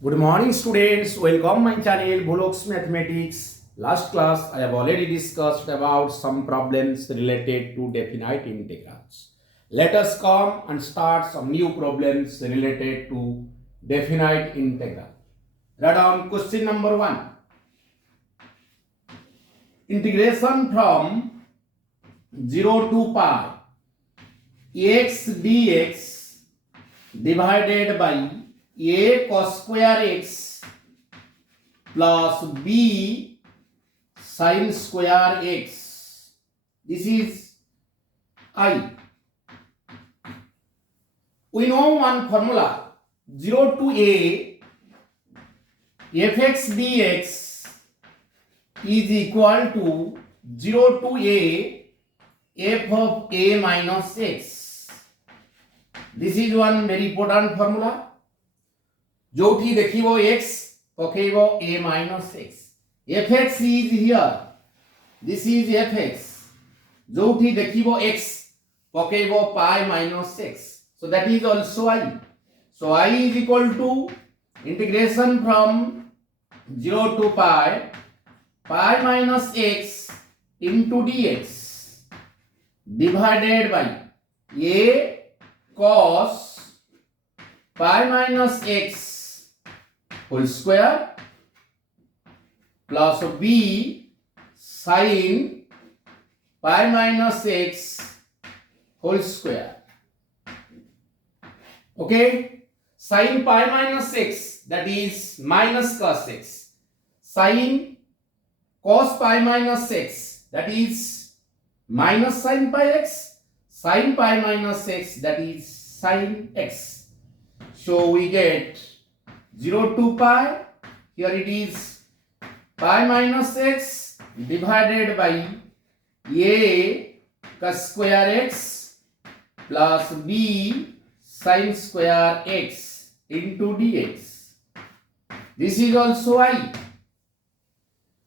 Good morning students, welcome my channel Bullock's Mathematics. Last class I have already discussed about some problems related to definite integrals. Let us come and start some new problems related to definite integral. Write down question number 1. Integration from 0 to pi x dx divided by a cos square x plus b sin square x. This is I. We know one formula 0 to a fx dx is equal to 0 to a f of a minus x. This is one very important formula. जोठी देखिबो x पकेइबो a minus x. fx is here. This is fx. जोठी देखिबो x पकेइबो pi minus x. So that is also I. So I is equal to integration from 0 to pi minus x into dx divided by a cos pi minus x whole square plus b sin pi minus x whole square. Okay, sin pi minus x, that is minus cos x. Sin cos pi minus x, that is minus sin pi x. Sin pi minus x, that is sin x. So we get 0 to pi, here it is pi minus x divided by a cos square x plus b sin square x into dx. This is also I.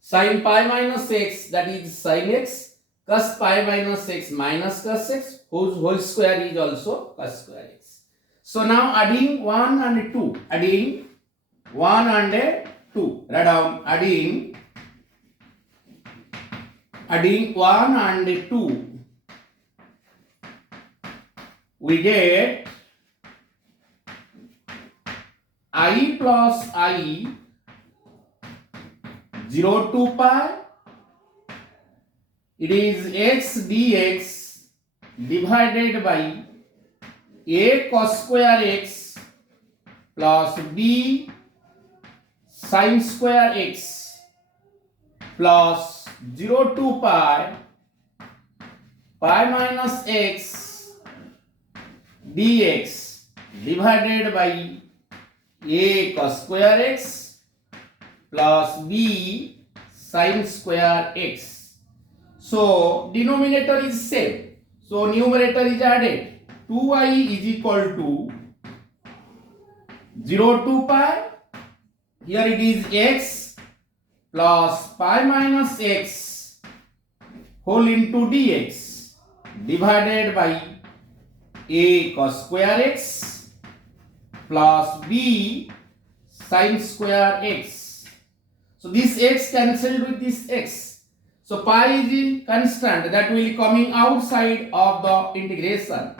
Sin pi minus x, that is sin x, cos pi minus x minus cos x, whose whole square is also cos square x. So now adding 1 and 2, adding 1 and 2, write down adding 1 and 2, we get I plus I 0 to pi, it is x dx divided by a cos square x plus b sin square x plus 0 to pi minus x dx divided by a cos square x plus b sin square x. So denominator is same, so numerator is added. 2i is equal to 0 to pi, here it is x plus pi minus x whole into dx divided by a cos square x plus b sin square x. So this x cancelled with this x. So pi is a constant that will coming outside of the integration.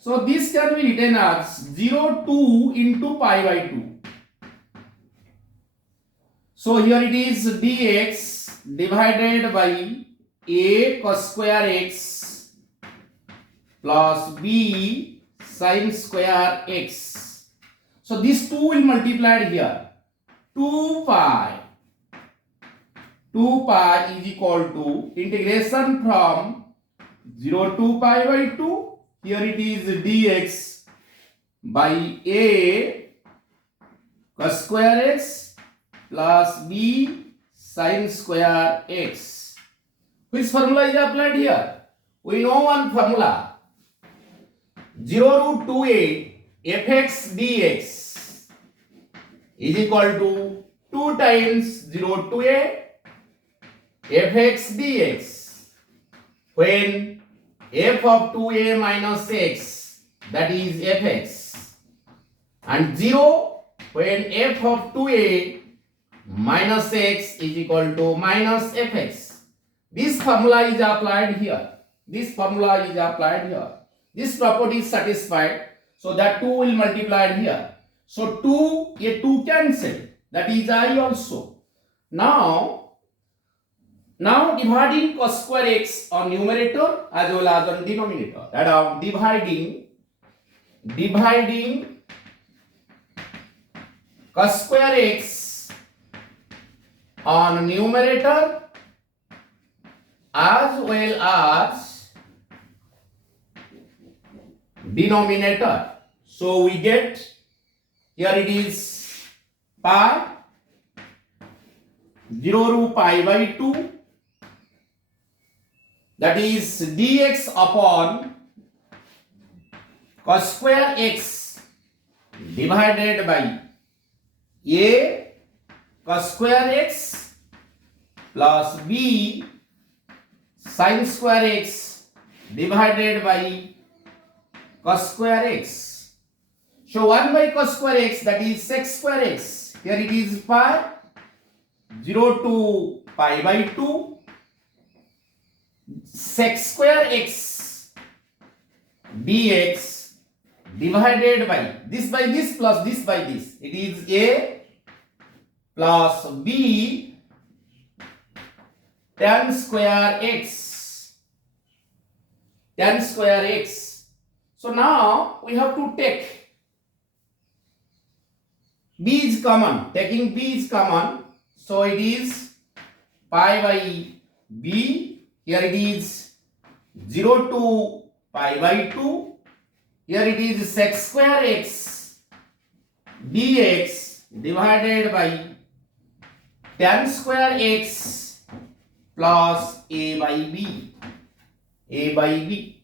So this can be written as 0 2 into pi by 2. So here it is dx divided by a cos square x plus b sin square x. So this 2 will multiply here. 2 pi is equal to integration from 0 to pi by 2. Here it is dx by a cos square x plus b sin square x. Which formula is applied here? We know one formula. 0 root 2a fx dx is equal to 2 times 0 to a fx dx, when f of 2a minus x, that is fx, and 0 when f of 2a minus x is equal to minus fx. This formula is applied here. This formula is applied here. This property is satisfied. So that 2 will multiply here. So 2, a 2 cancel. That is I also. Now dividing cos square x on numerator as well as on denominator. That is dividing cos square x on numerator as well as denominator. So we get, here it is pi 0 to pi by 2, that is dx upon cos square x divided by a cos square x plus b sin square x divided by cos square x. So 1 by cos square x, that is sec square x. Here it is pi 0 to pi by 2 sec square x dx divided by this plus this by this. It is a plus b tan square x. Tan square x. So now we have to take b is common. Taking b is common. So it is pi by b. Here it is 0 to pi by 2. Here it is sec square x dx divided by tan square x plus a by b. A by b.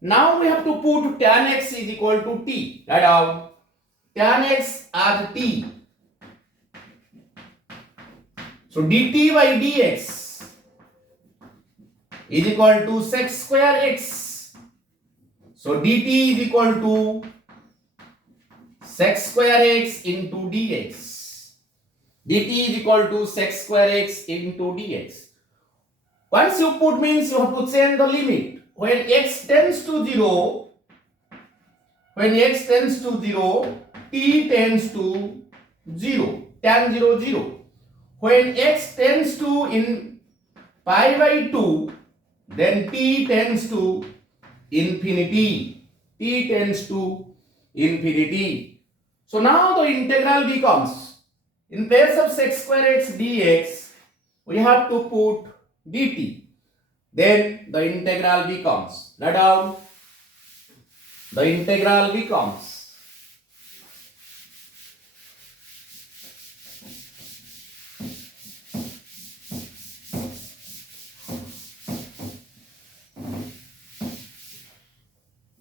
Now we have to put tan x is equal to t. Write down tan x as t. So dt by dx is equal to sec square x. So dt is equal to sec square x into dx. Dt is equal to sec square x into dx. Once you put means you have to change the limit. When x tends to 0, t tends to 0, tan 0, 0. When x tends to in pi by 2, then t tends to infinity. T tends to infinity. So now the integral becomes, in place of sec square x dx, we have to put dt. Then the integral becomes, write down, the integral becomes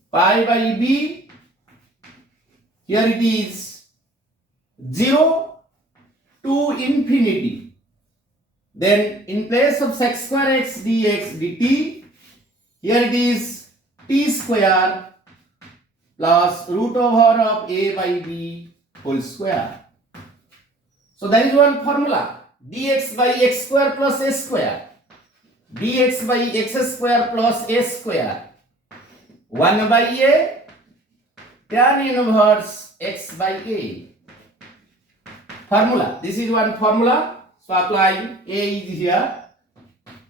pi by b. Here it is 0 to infinity. Then in place of sec square x dx dt, here it is t square plus root over of a by b whole square. So there is one formula, dx by x square plus a square, dx by x square plus a square, 1 by a tan inverse x by a. Formula, this is one formula. So applying, a is here.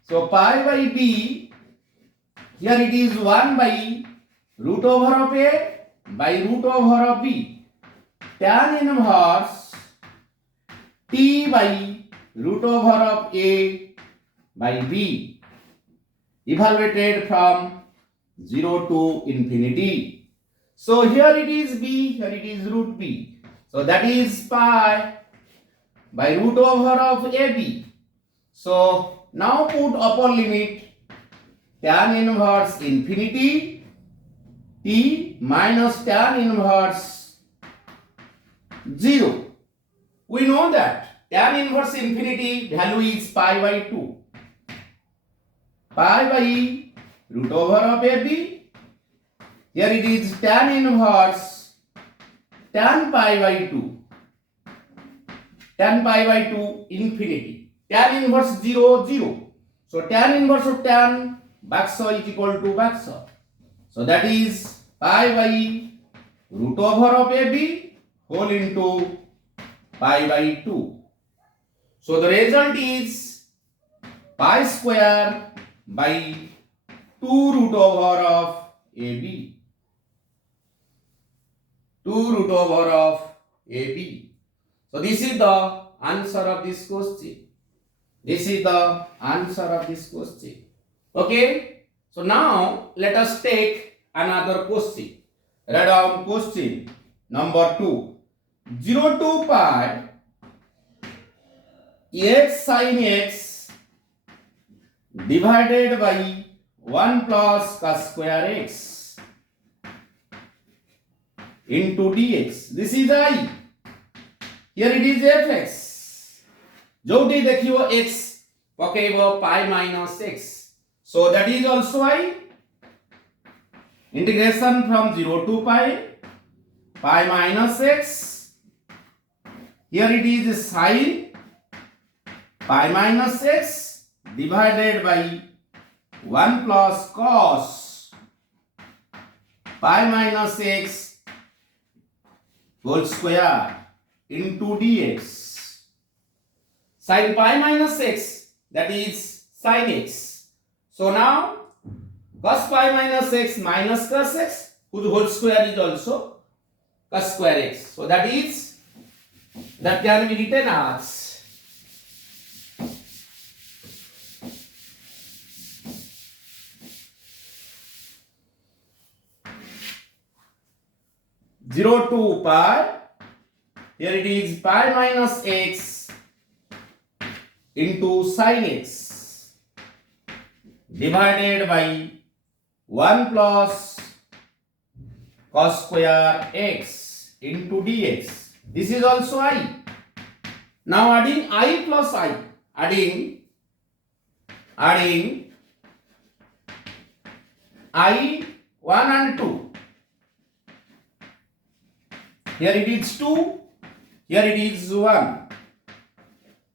So pi by b, here it is 1 by root over of a by root over of b. Tan inverse t by root over of a by b. Evaluated from 0 to infinity. So here it is b, here it is root b. So that is pi by root over of ab. So now put upper limit tan inverse infinity t minus tan inverse 0. We know that tan inverse infinity value is pi by 2. Pi by root over of ab. Here it is tan inverse tan pi by 2. tan pi by 2 infinity. Tan inverse 0 0. So tan inverse of tan backsaw is equal to backsaw. So that is pi by root over of AB whole into pi by 2. So the result is pi square by 2 root over of AB. 2 root over of AB. So this is the answer of this question. This is the answer of this question. Okay. So now let us take another question. Write down question number 2. 0 to pi x sin x divided by 1 plus cos square x into dx. This is I. Here it is fx. जोटी देखियो x पकेबो pi minus x. So that is also I. Integration from 0 to pi minus x. Here it is sin pi minus x divided by 1 plus cos pi minus x whole square into dx. Sin pi minus x, that is sin x. So now cos pi minus x minus cos x, whose whole square is also cos square x. So that can be written as zero to pi. Here it is pi minus x into sin x divided by 1 plus cos square x into dx. This is also I. Now adding I plus I. Adding I 1 and 2. Here it is 2. Here it is 1.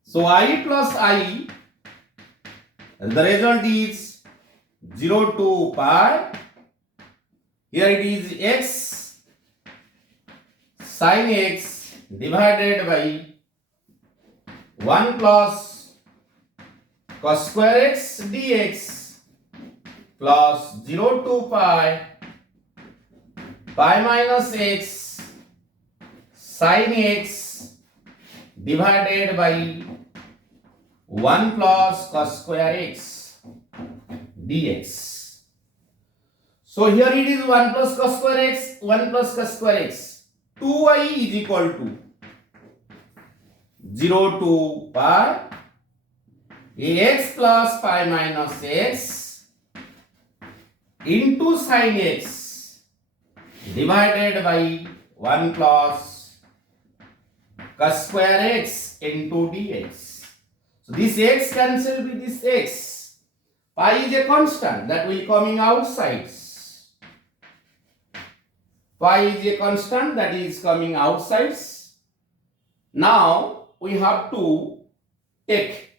So I plus I, the result is 0 to pi. Here it is x sin x divided by 1 plus cos square x dx plus 0 to pi minus x sin x divided by 1 plus cos square x dx. So here it is 1 plus cos square x, 1 plus cos square x. 2I is equal to 0 to pi x plus pi minus x into sin x divided by 1 plus cos square x into dx. So this x cancel with this x. Pi is a constant that will coming outside. Pi is a constant that is coming outside. Now we have to take.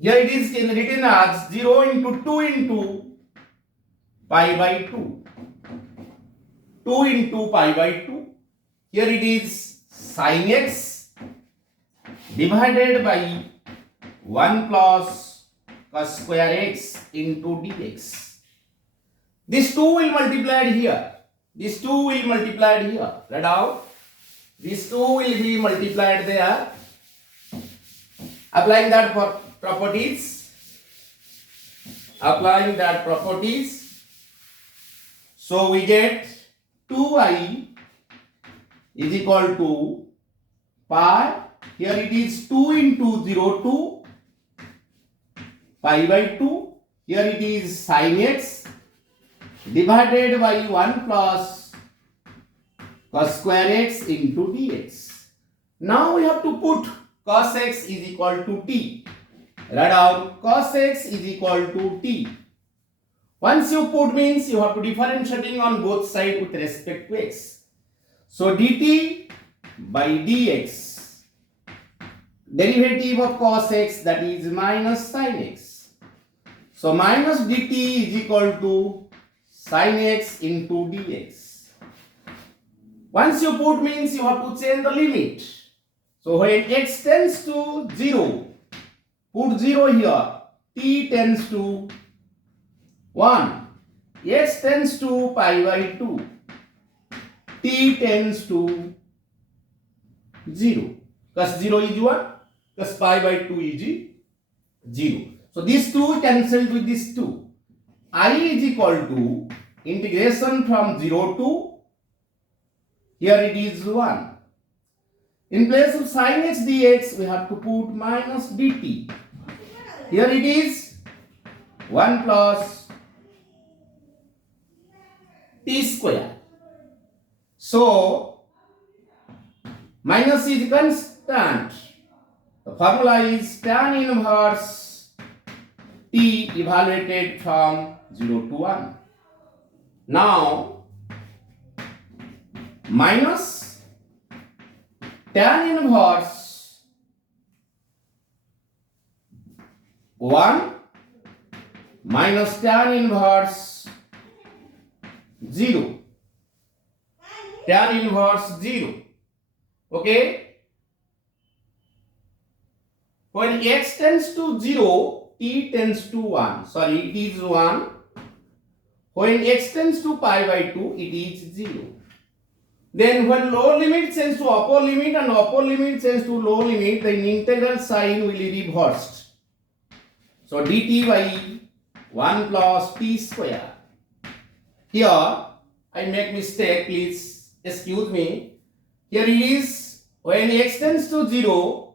Here it is written as 0 into 2 into pi by 2. 2 into pi by 2. Here it is sin x divided by 1 plus cos square x into dx. This 2 will multiply here. This 2 will multiply here. Write out. This 2 will be multiplied there. Applying that properties. Applying that properties. So we get 2I is equal to pi. Here it is 2 into 0 to pi by 2. Here it is sin x divided by 1 plus cos square x into dx. Now we have to put cos x is equal to t. Write down cos x is equal to t. Once you put means you have to differentiating on both sides with respect to x. So dt by dx. Derivative of cos x, that is minus sin x. So minus dt is equal to sin x into dx. Once you put means you have to change the limit. So when x tends to 0, put 0 here. T tends to 1. X tends to pi by 2. T tends to 0. Cos 0 is 1. Cos pi by 2 is 0. So these two cancelled with these two. I is equal to integration from 0 to, here it is 1. In place of sin x dx, we have to put minus dt. Here it is 1 plus t square. So minus is constant. The formula is tan inverse t evaluated from 0 to 1. Now minus tan inverse 1 minus tan inverse 0. Tan inverse 0. Okay. When x tends to 0, t tends to 1. Sorry, it is 1. When x tends to pi by 2, it is 0. Then when lower limit changes to upper limit and upper limit changes to lower limit, the integral sign will be reversed. So dt by 1 plus t square. Here I make mistake, please excuse me. Here it is when x tends to 0,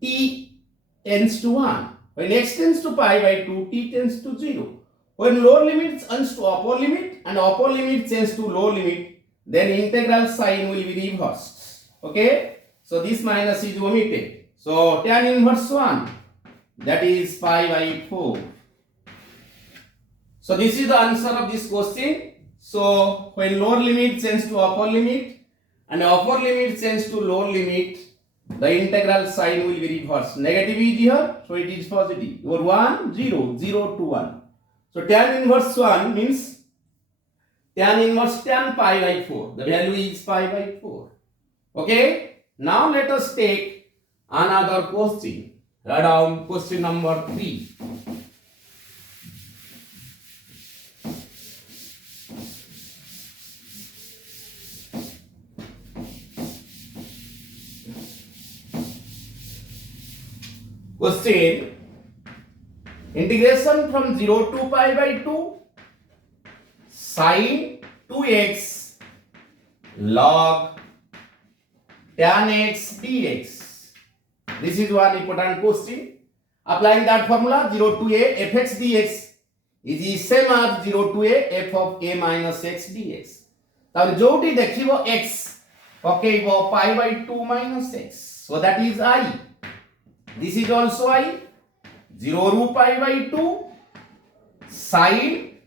t tends to 1. When x tends to pi by 2, t tends to 0. When lower limit changes to upper limit and upper limit changes to lower limit, then integral sign will be reversed. Okay. So this minus is omitted. So tan inverse 1, that is pi by 4. So this is the answer of this question. So when lower limit changes to upper limit and upper limit changes to lower limit, the integral sign will be reversed. Negative is here, so it is positive. Or 1, 0, 0 to 1. So tan inverse 1 means tan inverse tan pi by 4. The value is pi by 4. Okay. Now let us take another question. Write down question number 3. Question: integration from 0 to pi by 2 sin 2x log tan x dx. This is one important question. Applying that formula, 0 to a fx dx is the same as 0 to a f of a minus x dx. তাহলে যোটি দেখিব x পকেইব pi by 2 minus x. So that is I. This is also I. 0 ru pi by 2 sin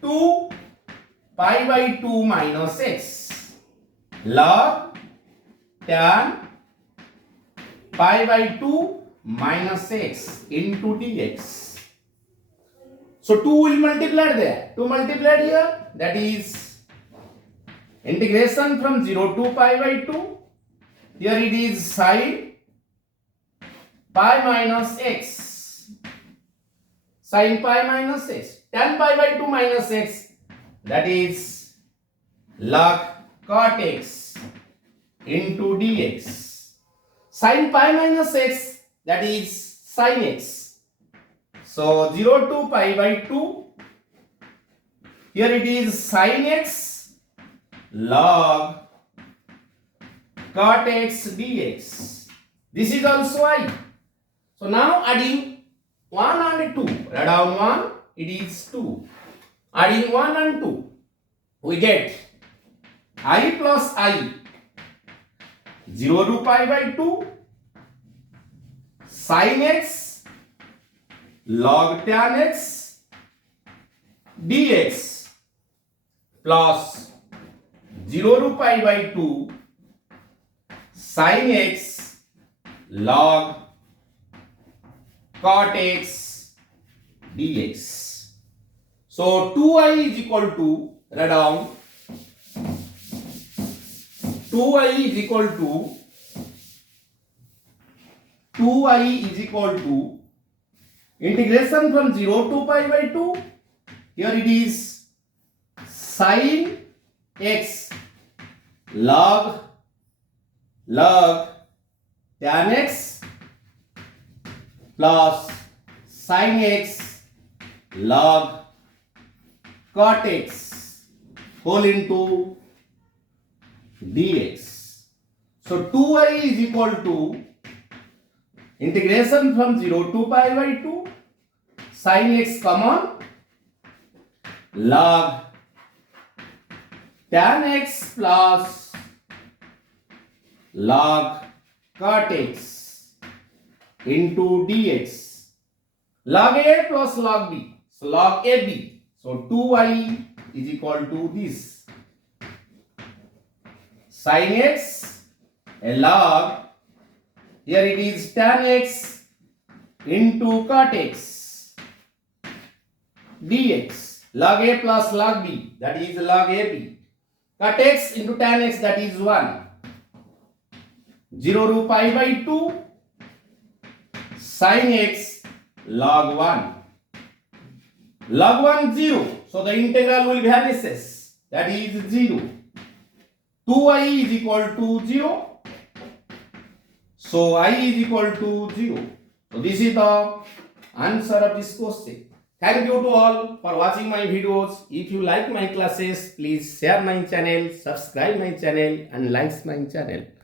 2 pi by 2 minus x log tan pi by 2 minus x into dx. So 2 will multiply there. 2 multiplied here. That is integration from 0 to pi by 2. Here it is sin pi minus x. Sin pi minus x. Tan pi by 2 minus x. That is log cot x into dx. Sin pi minus x, that is sin x. So 0 to pi by 2. Here it is sin x log cot x dx. This is also I. So now adding 1 and 2. Write down 1, it is 2. Adding 1 and 2, we get I plus I. 0 to pi by 2 sin x log tan x dx plus 0 to pi by 2 sin x log cot x dx. So 2i is equal to, write down, 2i is equal to integration from 0 to pi by 2. Here it is sin x log tan x plus sin x log cot x whole into dx. So 2i is equal to integration from 0 to pi by 2 sin x common log tan x plus log cot x into dx. Log a plus log b. So log ab. So 2i is equal to this. Sin x a log, here it is tan x into cot x dx. Log a plus log b, that is log ab. Cot x into tan x, that is 1. 0 to pi by 2 sin x log 1. Log 1 0. So the integral will vanishes. That is 0. 2i is equal to 0. So I is equal to 0. So this is the answer of this question. Thank you to all for watching my videos. If you like my classes, please share my channel, subscribe my channel and like my channel.